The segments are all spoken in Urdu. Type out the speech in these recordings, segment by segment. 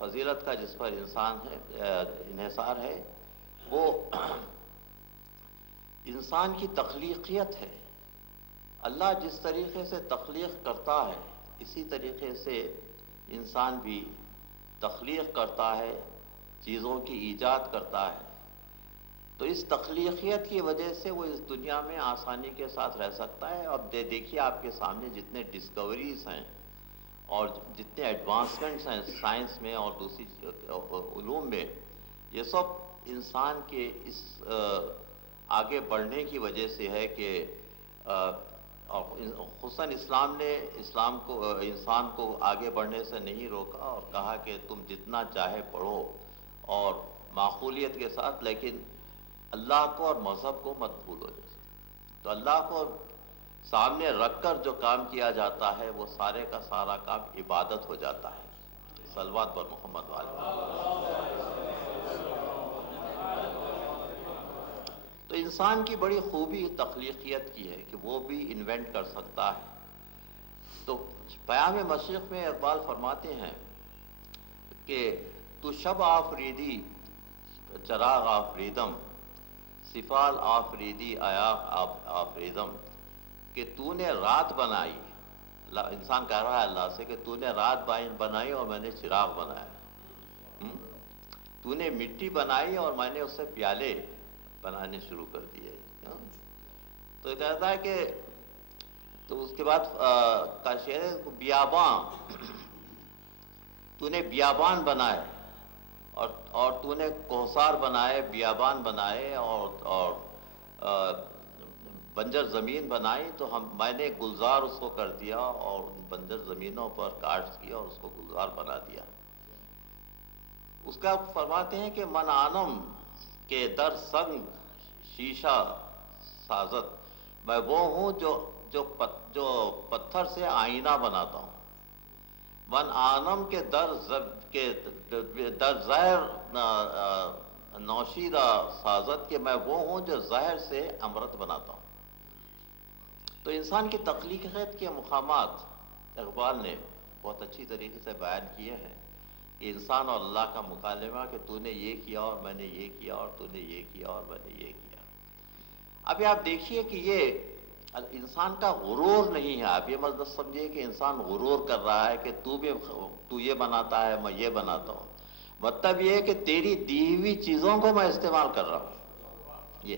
فضیلت کا جس پر انسان ہے انحصار ہے وہ انسان کی تخلیقیت ہے۔ اللہ جس طریقے سے تخلیق کرتا ہے اسی طریقے سے انسان بھی تخلیق کرتا ہے، چیزوں کی ایجاد کرتا ہے۔ تو اس تخلیقیت کی وجہ سے وہ اس دنیا میں آسانی کے ساتھ رہ سکتا ہے۔ اب دیکھیے آپ کے سامنے جتنے ڈسکوریز ہیں اور جتنے ایڈوانسمنٹس ہیں سائنس میں اور دوسری علوم میں، یہ سب انسان کے اس آگے بڑھنے کی وجہ سے ہے کہ خصوصاً اسلام نے انسان کو آگے بڑھنے سے نہیں روکا اور کہا کہ تم جتنا چاہے پڑھو اور معقولیت کے ساتھ، لیکن اللہ کو اور مذہب کو مت بھولو۔ تو اللہ کو سامنے رکھ کر جو کام کیا جاتا ہے وہ سارے کا سارا کام عبادت ہو جاتا ہے۔ صلوات بر محمد والے۔ تو انسان کی بڑی خوبی تخلیقیت کی ہے کہ وہ بھی انوینٹ کر سکتا ہے۔ تو پیام مشرق میں اقبال فرماتے ہیں کہ تو شب آفریدی چراغ آفریدم، صفال آفریدی عیاق آفریدم، کہ تو نے رات بنائی۔ انسان کہہ رہا ہے اللہ سے کہ تو نے رات بنائی اور میں نے چراغ بنایا، تو نے مٹی بنائی اور میں نے اس سے پیالے بنانے شروع کر دیے۔ تو کہتا ہے کہ تو اس کے بعد کا شعر ہے بیاباں، تو نے بیابان بنائے اور تو نے کوہسار بنائے، بیابان بنائے اور بنجر زمین بنائی، تو میں نے گلزار اس کو کر دیا اور ان بنجر زمینوں پر کاشت کیا اور اس کو گلزار بنا دیا۔ اس کا فرماتے ہیں کہ من آنم کہ در سنگ شیشہ سازت، میں وہ ہوں جو پتھر سے آئینہ بناتا ہوں۔ من آنم کے در زہر نوشیدہ سازت، کہ میں وہ ہوں جو زہر سے امرت بناتا ہوں۔ تو انسان کی تخلیقیت کے مقامات اقبال نے بہت اچھی طریقے سے بیان کیے ہیں کہ انسان اور اللہ کا مکالمہ، کہ تو نے یہ کیا اور میں نے یہ کیا اور تو نے یہ کیا اور میں نے یہ کیا۔ ابھی آپ دیکھیے کہ یہ انسان کا غرور نہیں ہے۔ آپ یہ مت سمجھیے کہ انسان غرور کر رہا ہے کہ تو یہ بناتا ہے میں یہ بناتا ہوں۔ مطلب یہ ہے کہ تیری دی ہوئی چیزوں کو میں استعمال کر رہا ہوں۔ یہ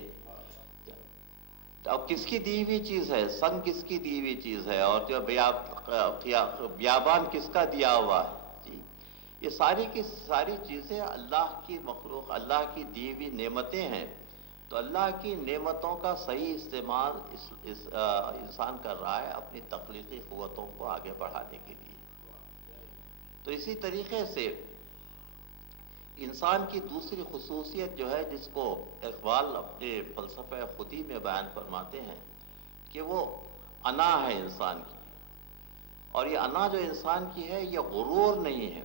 اب کس کی دی ہوئی چیز ہے؟ سنگ کس کی دی ہوئی چیز ہے؟ اور جو بیابان کس کا دیا ہوا ہے؟ جی، یہ ساری کی ساری چیزیں اللہ کی مخلوق، اللہ کی دی ہوئی نعمتیں ہیں۔ تو اللہ کی نعمتوں کا صحیح استعمال انسان کر رہا ہے اپنی تخلیقی قوتوں کو آگے بڑھانے کے لیے۔ تو اسی طریقے سے انسان کی دوسری خصوصیت جو ہے، جس کو اقبال اپنے فلسفہ خودی میں بیان فرماتے ہیں، کہ وہ انا ہے انسان کی۔ اور یہ انا جو انسان کی ہے یہ غرور نہیں ہے۔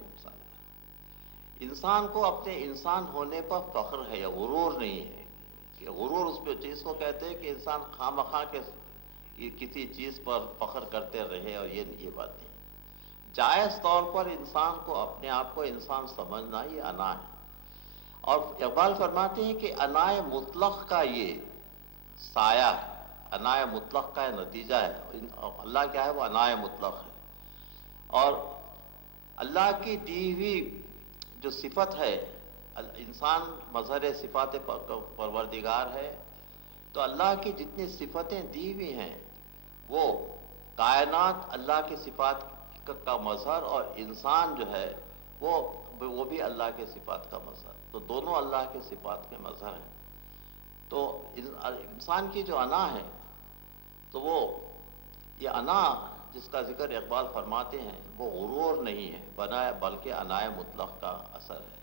انسان کو اپنے انسان ہونے پر فخر ہے، یہ غرور نہیں ہے۔ کہ غرور اس پہ چیز کو کہتے ہیں کہ انسان خواہ مخواہ کے کسی چیز پر فخر کرتے رہے، اور یہ بات نہیں۔ جائز طور پر انسان کو اپنے آپ کو انسان سمجھنا یہ انا ہے۔ اور اقبال فرماتے ہیں کہ انائے مطلق کا یہ سایہ ہے، انائے مطلق کا یہ نتیجہ ہے۔ اللہ کیا ہے؟ وہ انائے مطلق ہے۔ اور اللہ کی دی ہوئی جو صفت ہے، انسان مظہر صفات پروردگار ہے، تو اللہ کی جتنی صفتیں دی ہوئی ہیں وہ کائنات اللہ کی صفات کا مظہر، اور انسان جو ہے وہ بھی اللہ کے صفات کا مظہر، تو دونوں اللہ کے صفات کے مظہر ہیں۔ تو انسان کی جو انا ہے تو وہ یہ انا جس کا ذکر اقبال فرماتے ہیں وہ غرور نہیں ہے، بلکہ انائے مطلق کا اثر ہے۔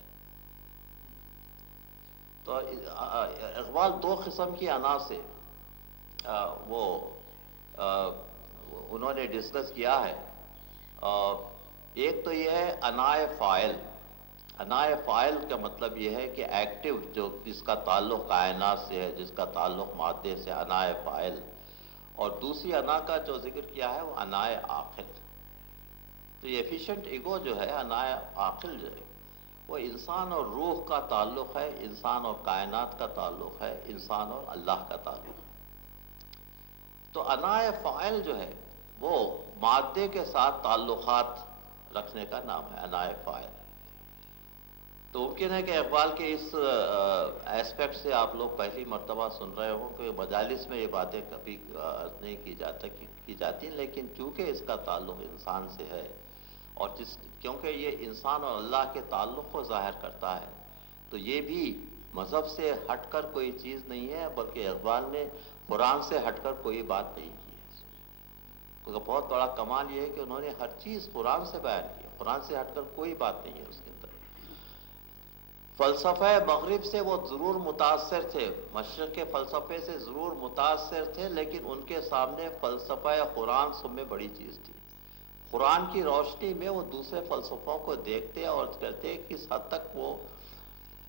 تو اقبال دو قسم کی انا سے انہوں نے ڈسکس کیا ہے۔ ایک تو یہ ہے انائے فاعل۔ انائے فاعل کا مطلب یہ ہے کہ ایکٹیو، جس کا تعلق کائنات سے ہے، جس کا تعلق مادے سے، انائے فاعل۔ اور دوسری انا کا جو ذکر کیا ہے وہ انائے عاقل۔ تو یہ ایفیشینٹ ایگو جو ہے، انائے عاقل جو ہے، وہ انسان اور روح کا تعلق ہے، انسان اور کائنات کا تعلق ہے، انسان اور اللہ کا تعلق ہے۔ تو انائے فاعل جو ہے وہ مادے کے ساتھ تعلقات رکھنے کا نام ہے، انائے فاعل۔ تو ممکن ہے کہ اقبال کے اس ایسپیکٹ سے آپ لوگ پہلی مرتبہ سن رہے ہوں کہ مجالس میں یہ باتیں کبھی نہیں کی جاتی، لیکن چونکہ اس کا تعلق انسان سے ہے اور کیونکہ یہ انسان اور اللہ کے تعلق کو ظاہر کرتا ہے، تو یہ بھی مذہب سے ہٹ کر کوئی چیز نہیں ہے، بلکہ اقبال نے قرآن سے ہٹ کر کوئی بات نہیں کی ہے۔ کیونکہ بہت بڑا کمال یہ ہے کہ انہوں نے ہر چیز قرآن سے بیان کی، قرآن سے ہٹ کر کوئی بات نہیں ہے اس کے اندر۔ فلسفہ مغرب سے وہ ضرور متاثر تھے، مشرق کے فلسفے سے ضرور متاثر تھے، لیکن ان کے سامنے فلسفہ قرآن سب میں بڑی چیز تھی۔ قرآن کی روشنی میں وہ دوسرے فلسفوں کو دیکھتے اور کہتے کس حد تک وہ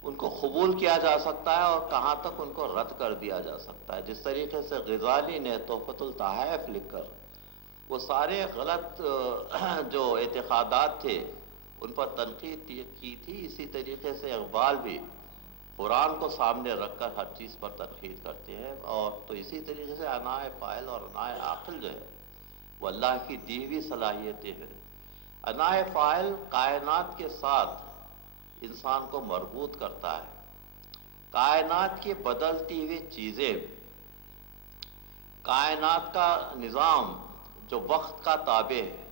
ان کو قبول کیا جا سکتا ہے اور کہاں تک ان کو رد کر دیا جا سکتا ہے۔ جس طریقے سے غزالی نے تحفۃ التحائف لکھ کر وہ سارے غلط جو اعتقادات تھے ان پر تنقید کی تھی، اسی طریقے سے اقبال بھی قرآن کو سامنے رکھ کر ہر چیز پر تنقید کرتے ہیں۔ اور تو اسی طریقے سے انائے فاعل اور انائے عاقل جو ہے وہ اللہ کی دی ہوئی صلاحیتیں ہیں۔ انائے فاعل کائنات کے ساتھ انسان کو مربوط کرتا ہے۔ کائنات کی بدلتی ہوئی چیزیں، کائنات کا نظام جو وقت کا تابع ہے،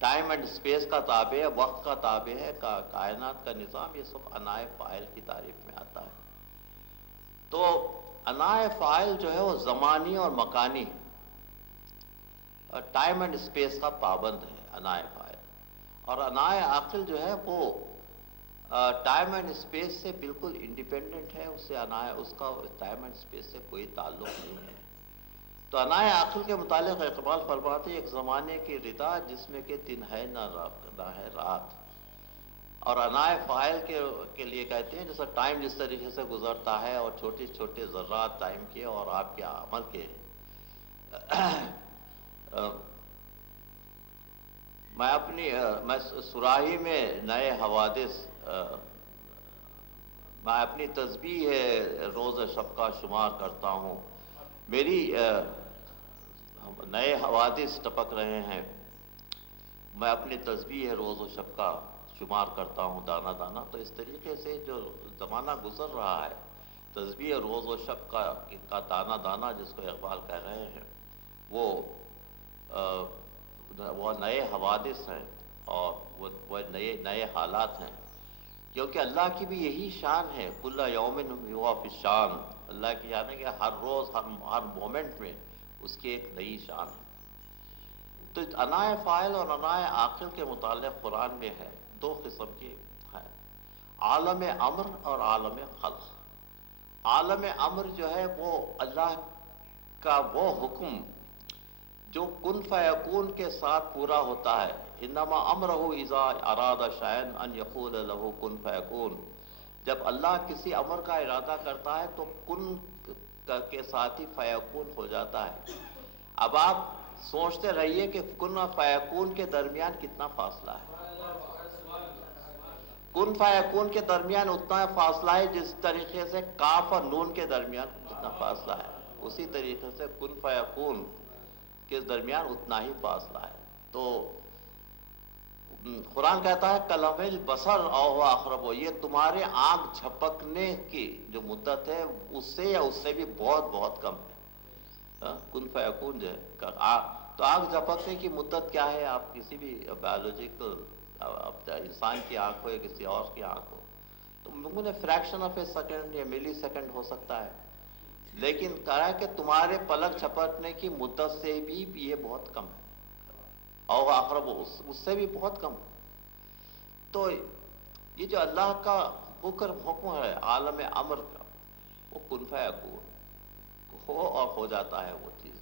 ٹائم اینڈ اسپیس کا تابع ہے، وقت کا تابع ہے، کائنات کا نظام، یہ سب انائے فاعل کی تعریف میں آتا ہے۔ تو انائے فاعل جو ہے وہ زمانی اور مکانی، ٹائم اینڈ اسپیس کا پابند ہے انائے فاعل۔ اور انائے عاقل جو ہے وہ ٹائم اینڈ اسپیس سے بالکل انڈیپینڈنٹ ہے، اس کا ٹائم اینڈ اسپیس سے کوئی تعلق نہیں ہے۔ تو انائے عاقل کے متعلق اقبال فرماتے ہیں ایک زمانے کی ردا جس میں کہ دن ہے نہ ہے رات۔ اور انائے فاعل کے لیے کہتے ہیں جیسا ٹائم جس طریقے سے گزرتا ہے اور چھوٹے چھوٹے ذرات ٹائم کے اور آپ کے عمل کے میں صراحی میں نئے حوادث، میں اپنی تسبیح روز شب کا شمار کرتا ہوں، میری نئے حوادث ٹپک رہے ہیں، میں اپنی تسبیح روز و شب کا شمار کرتا ہوں دانہ دانہ۔ تو اس طریقے سے جو زمانہ گزر رہا ہے، تسبیح روز و شب کا دانہ دانہ جس کو اقبال کہہ رہے ہیں، وہ نئے حوادث ہیں اور وہ نئے حالات ہیں، کیونکہ اللہ کی بھی یہی شان ہے، کل یوم ہوا فی الشان، اللہ کی شان ہے کہ ہر روز ہر مومنٹ میں اس کی ایک نئی شان ہے۔ تو انائے فاعل اور انائے عاقل کے متعلق قرآن میں ہے، دو قسم کی ہے، عالم امر اور عالم خلق۔ عالم امر جو ہے وہ اللہ کا وہ حکم جو کن فیکون کے ساتھ پورا ہوتا ہے، انما امرہ اذا اراد شیئا ان یقول لہ کن فیکون۔ جب اللہ کسی امر کا ارادہ کرتا ہے تو کن کے ساتھ ہی فیکون ہو جاتا ہے۔ اب آپ سوچتے رہیے کہ کن اور فیکون کے درمیان کتنا فاصلہ ہے۔ کن فیکون کے درمیان اتنا فاصلہ ہے جس طریقے سے کاف اور نون کے درمیان جتنا فاصلہ ہے، اسی طریقے سے کن فیکون کے درمیان اتنا ہی فاصلہ ہے۔ تو قرآن کہتا ہے کلمح البصر او اقرب، یہ تمہارے آنکھ جھپکنے کی جو مدت ہے اس سے یا اس سے بھی بہت بہت کم ہے۔ کن فیکون جو ہے، تو آنکھ جھپکنے کی مدت کیا ہے؟ آپ کسی بھی بایولوجیکل انسان کی آنکھ ہو یا کسی اور کی آنکھ ہو تو ممکن ہے فریکشن آف اے سیکنڈ یا ملی سیکنڈ ہو سکتا ہے، لیکن کہا ہے کہ تمہارے پلک جھپکنے کی مدت سے بھی یہ بہت کم ہے، او اقرب اس سے بھی بہت کم۔ تو یہ جو اللہ کا حکم ہے عالم امر کا، وہ کن فیکون ہو اور ہو جاتا ہے وہ چیز۔